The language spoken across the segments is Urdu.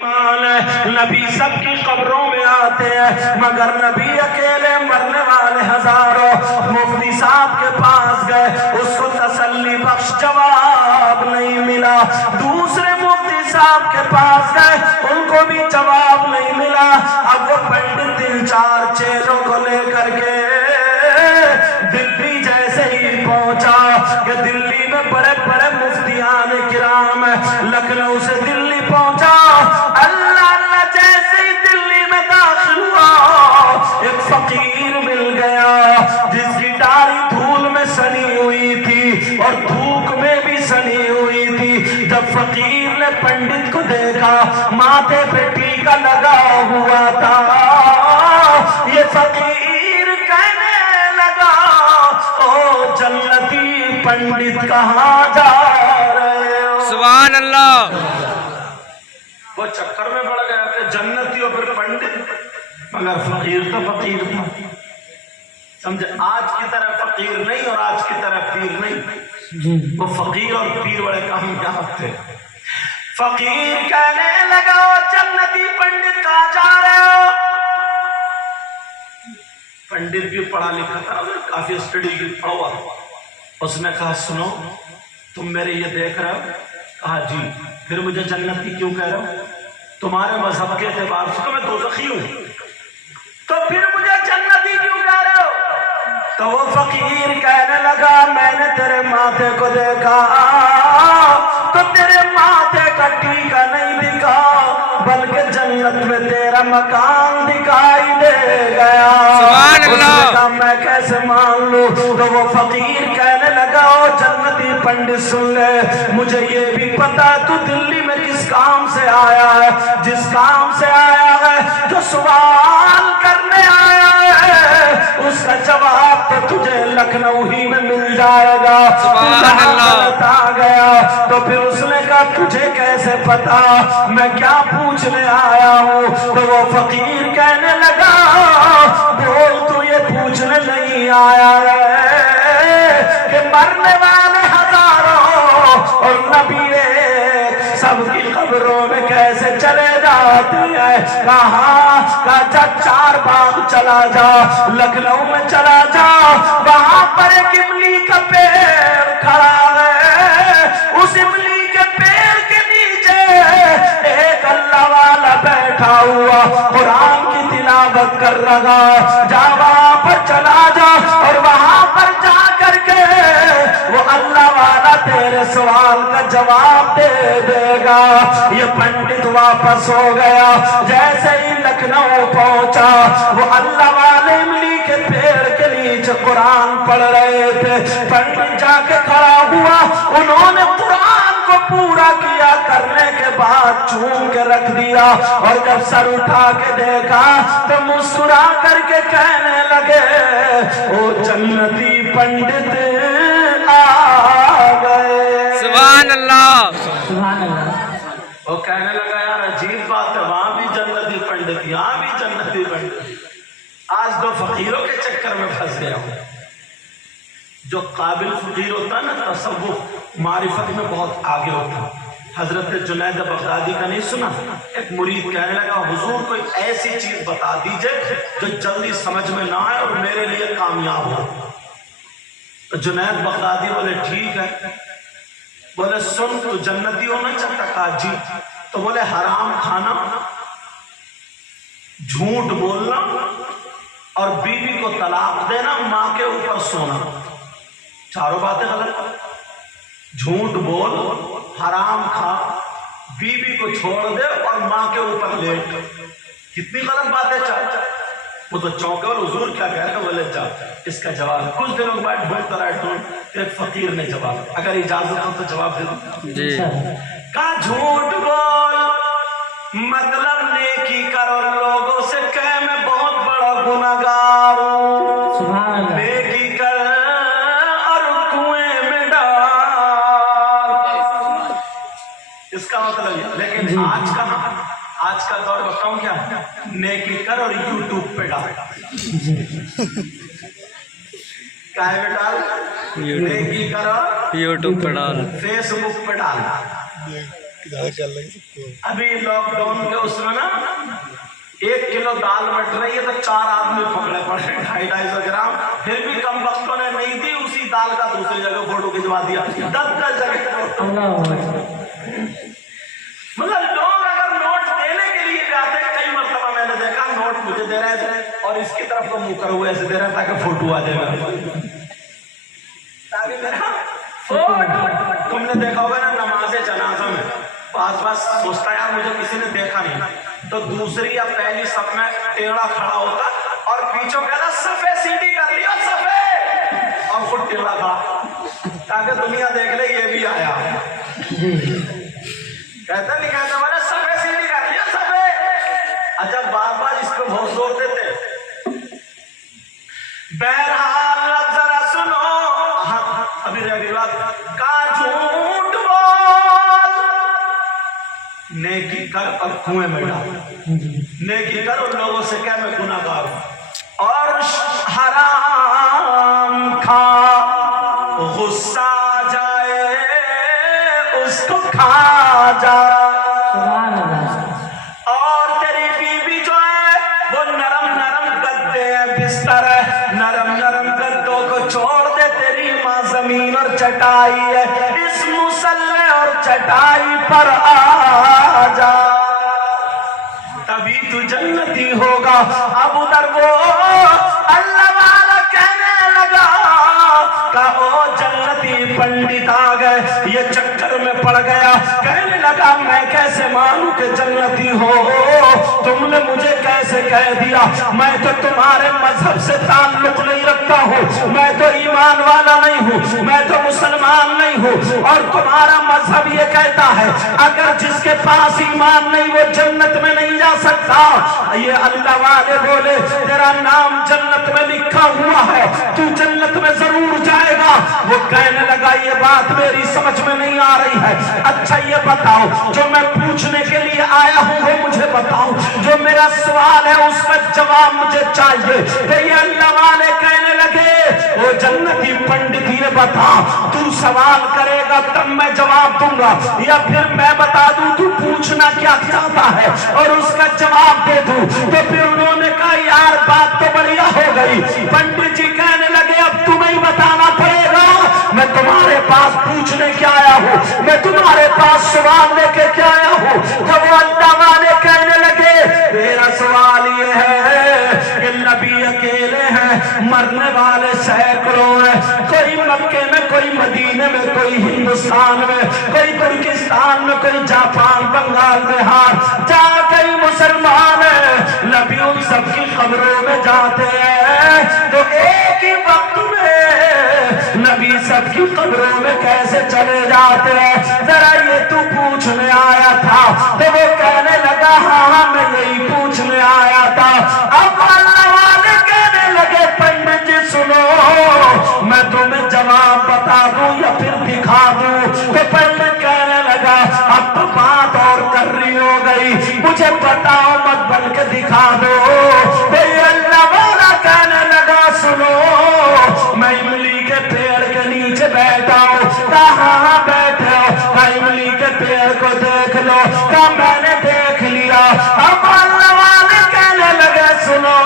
نبی سب کی قبروں میں آتے ہیں مگر نبی اکیلے مرنے والے ہزاروں مفتی صاحب کے پاس گئے اس کو تسلی بخش جواب نہیں ملا دوسرے مفتی صاحب کے پاس گئے ان کو بھی جواب نہیں ملا اب وہ پنڈت تین چار چیلوں کو لے کر کے دلی جیسے ہی پہنچا کہ دلی میں بڑے بڑے مفتیان کرام لکھنؤ سے دلی پہنچا اللہ اللہ جیسے ہی دلی میں داخل ہوا ایک فقیر مل گیا جس کی داڑھی دھول میں سنی ہوئی تھی اور دھوپ میں بھی سنی ہوئی تھی جب فقیر نے پنڈت کو دیکھا ماتھے پہ ٹیکا لگا ہوا تھا یہ فقیر کہنے لگا او جنتی پنڈت کہاں جا رہے ہو سبحان اللہ وہ چکر میں پڑ گیا کہ جنتی اور پھر پنڈت مگر فقیر تو فقیر تھا سمجھے آج کی طرح فقیر نہیں اور آج کی طرح پیر نہیں وہ فقیر اور پیر بڑے کام کیا ہوتے فقیر کہنے لگا جنتی پنڈت کہاں جا رہے ہو پنڈت بھی پڑھا لکھا تھا کافی اسٹڈی کی پڑھا ہوا اس نے کہا سنو تم میرے یہ دیکھ رہے ہو کہا جی پھر مجھے جنتی کیوں کہہ رہے ہو تمہارے مذہب کے اعتبار سے تو میں دوزخی ہوں تو پھر مجھے جنتی کیوں کہہ رہے ہو تو وہ فقیر کہنے لگا میں نے تیرے ماتھے کو دیکھا تو تیرے ماتھے کا ٹیکا نہیں دکھا بلکہ جنت میں تیرا مکان دکھائی دے گیا سبحان اس نے اللہ کہا میں کیسے مان لوں تو وہ فقیر کہنے لگا او جنتی پنڈت سن لے مجھے یہ بھی پتا تو دلی میں کس کام سے آیا ہے جس کام سے آیا ہے جو سوال کرنے آیا ہے اس کا جواب تو تجھے لکھنؤ ہی میں مل جائے گا سبحان اللہ آ گیا تو پھر اس نے کہا تجھے کیسے پتا میں کیا پوچھنے آیا ہوں تو وہ فقیر کہنے لگا بول تو یہ پوچھنے نہیں آیا ہے کہ مرنے والے ہزاروں اور نبی سب کی قبروں میں کیسے چلے جاتے ہیں کہاں کہا چار باغ چلا جا لکھنؤ میں چلا جا وہاں پر ایک املی کا پیڑ کھڑا ہے اس املی کے پیڑ کے نیچے ایک اللہ والا بیٹھا ہوا قرآن کی تلاوت کر رہا جا وہاں پر چلا جا اور وہاں پر جا کر کے وہ اللہ والا تیرے سوال کا جواب دے دے گا یہ پنڈت واپس ہو گیا جیسے ہی لکھنؤ پہنچا وہ اللہ والے املی کے پیڑ کے نیچے قرآن پڑھ رہے تھے پنڈت جا کے کھڑا ہوا انہوں نے قرآن کو پورا کیا کرنے کے بعد چوم کے رکھ دیا اور جب سر اٹھا کے دیکھا تو مسکرا کر کے کہنے لگے او جنتی پنڈت آ گئے سبحان اللہ سبحان اللہ وہ کہنے لگا یار عجیب بات ہے وہاں بھی جنتی پنڈت یہاں بھی جنتی پنڈت آج دو فقیروں کے چکر میں پھنس گیا ہوں جو قابل فقیر ہوتا ہے نا تصوف معرفت میں بہت آگے ہوتا ہے حضرت جنید بغدادی کا نہیں سنا ایک مرید کہنے لگا حضور کوئی ایسی چیز بتا دیجئے جو جلدی سمجھ میں نہ آئے اور میرے لیے کامیاب ہو تو جنید بغدادی بولے ٹھیک ہے بولے سن تو جنتی ہونا چاہتا کہا جی تو بولے حرام کھانا جھوٹ بولنا اور بیوی کو طلاق دینا ماں کے اوپر سونا چاروں باتیں غلط جھوٹ بول حرام کھا بیوی کو چھوڑ دے اور ماں کے اوپر لیٹ کتنی غلط باتیں چاہتا وہ تو چونکے اور حضور کیا کہہ رہے بولے جا اس کا جواب کچھ دنوں کے بعد ڈھونڈتا رہا ڈھونڈ ایک فقیر نے جواب اگر اجازت ہو تو جواب دے دوں جی کہا جھوٹ بول مطلب نیکی کر اور لوگوں سے کہے میں بہت بڑا گناہگار ہوں سبحان اللہ نیکی کر اور کنویں میں ڈال اس کا مطلب یہ لیکن آج کا دور بتاؤں کیا نیکی کر اور یوٹیوب پہ ڈال کہے میں ڈال نیکی کر اور یوٹیوب پہ ڈال فیس بک پہ ڈال ابھی لاک ڈاؤن کے اس میں نا 1 کلو دال بٹ رہی ہے تو 4 آدمی پکڑے پڑے 250 گرام، پھر بھی کم وقتوں نے نہیں دی، اسی دال کا دوسری جگہ فوٹو کھنچوا دیا 10 جگہ۔ مطلب لوگ اگر نوٹ دینے کے لیے جاتے، کئی مرتبہ میں نے دیکھا نوٹ مجھے دے رہے تھے اور اس کی طرف کو منہ کر ہوئے ایسے دے رہے تاکہ فوٹو آ جائے گا، تاکہ میرا فوٹو۔ تم نے دیکھا ہوگا نا نماز جنازہ میں بعض سوچتا ہے یار مجھے کسی نے دیکھا نہیں، تو دوسری یا پہلی صف میں ٹیڑھا کھڑا ہوتا اور پیچھے کہتا صفے سیدھی کر لیا صفے، اور خود ٹیڑھا کھڑا تاکہ دنیا دیکھ لے یہ بھی آیا۔ کہتا نہیں کہتا میں نے صفے سیدھی کر لیا صفے۔ اچھا بار اس کو بہت زور دیتے۔ بہرحال ذرا سنو، ابھی رہ گئی بات، کا جھوٹ بول، نیکی کر اور کنویں میں ڈال، نیکی کر ان لوگوں سے کہہ میں گناہ گار ہوں، اور حرام کھا، غصہ آ جائے اس کو کھا جا، اور تیری بیوی جو ہے وہ نرم نرم گدے ہیں بستر ہے، نرم نرم گدوں کو چھوڑ دے، تیری ماں زمین اور چٹائی ہے، اس مصلے اور چٹائی پر آ جا، تبھی تو جنتی ہوگا۔ اب ادھر وہ اللہ والا کہنے لگا کہ وہ جنتی پنڈت آ گئے، یہ چکر میں پڑ گیا، کہنے لگا میں کیسے مانوں کہ جنتی ہو، تم نے مجھے کیسے کہہ دیا، میں تو تمہارے مذہب سے تعلق نہیں رکھتا ہوں، میں تو ایمان والا نہیں ہوں، میں تو مسلمان نہیں ہوں، اور تمہارا مذہب یہ کہتا ہے اگر جس کے پاس ایمان نہیں وہ جنت میں نہیں جا سکتا۔ یہ اللہ والے بولے تیرا نام جنت میں لکھا ہوا ہے، تو جنت میں ضرور جائے گا۔ وہ کہنے لگا یہ بات میری سمجھ میں نہیں آ رہی ہے، اچھا یہ بتاؤ جو میں پوچھنے کے لیے آیا ہوں وہ مجھے بتاؤ، جو میرا سوال ہے اس کا جواب مجھے چاہیے۔ کہ یہ اللہ والے کہنے لگے وہ جنتی پنڈت یہ بتا تو سوال کرے گا تب میں جواب دوں گا، یا پھر میں بتا دوں تو پوچھنا کیا چاہتا ہے اور اس کا جواب دے دوں؟ تو پھر انہوں نے کہا یار بات تو بڑھیا ہو گئی۔ پنڈت جی کہنے لگے اب تمہیں ہی بتانا پڑے گا، میں تمہارے پاس پوچھنے کیا آیا ہوں، میں تمہارے پاس سوال لے کے کیا آیا ہوں؟ جب وہ اللہ والے کہنے لگے میرا سوال یہ ہے کہ نبی اکیلے ہیں، مرنے والے سینکڑوں ہیں، کوئی مکے میں، کوئی مدینے میں، کوئی ہندوستان میں، کوئی ترکستان میں، کوئی جاپان، بنگال، بہار، جہاں کئی مسلمان ہیں، نبی ان سب کی قبروں میں جاتے ہیں، تو ایک ہی وقت میں نبی سب کی قبروں میں کیسے چلے جاتے ہیں؟ ذرا یہ تو پوچھنے آیا تھا۔ تو وہ کہنے لگا ہاں میں یہی پوچھنے آیا تھا۔ اب اللہ والے کہنے لگے پنڈت جی سنو میں تمہیں جواب بتا دوں یا پھر دکھا دوں؟ تو پنڈت کہنے لگا اب تو بات اور کرنی ہو گئی، مجھے بتاؤ مت بن کے دکھا دو۔ تو اللہ والا کہنے لگا سنو میں املی کے پیڑ کے نیچے بیٹھا ہوں۔ کہاں بیٹھے ہو؟ املی کے پیڑ کو دیکھ لو۔ کہا میں نے دیکھ لیا۔ اب اللہ والے کہنے لگے سنو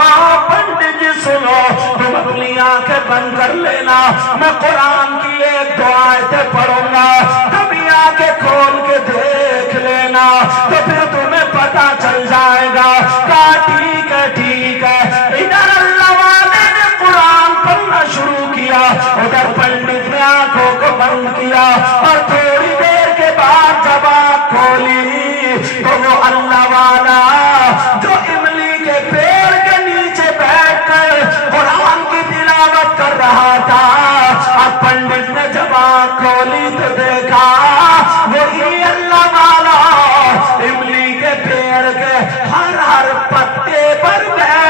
پنڈت جی سنو تم اپنی آنکھیں بند کر لینا، میں قرآن کی ایک دو آیتیں پڑھوں گا، کبھی آنکھیں کھول کے دیکھ لینا تو پھر تمہیں پتا چل جائے گا۔ کہا ٹھیک ہے ٹھیک ہے۔ ادھر اللہ والے نے قرآن پڑھنا شروع کیا، ادھر پنڈت نے آنکھوں کو بند کیا، اور تھوڑی دیر کے بعد جب آنکھ کھولی تو وہ اللہ والا جو املی کے پیڑ کے نیچے بیٹھ کر قرآن کی تلاوت کر رہا تھا، اب پنڈت نے جب آنکھ کھولی تو دیکھا وہی اللہ والا املی کے پیڑ کے ہر پتے پر بیٹھ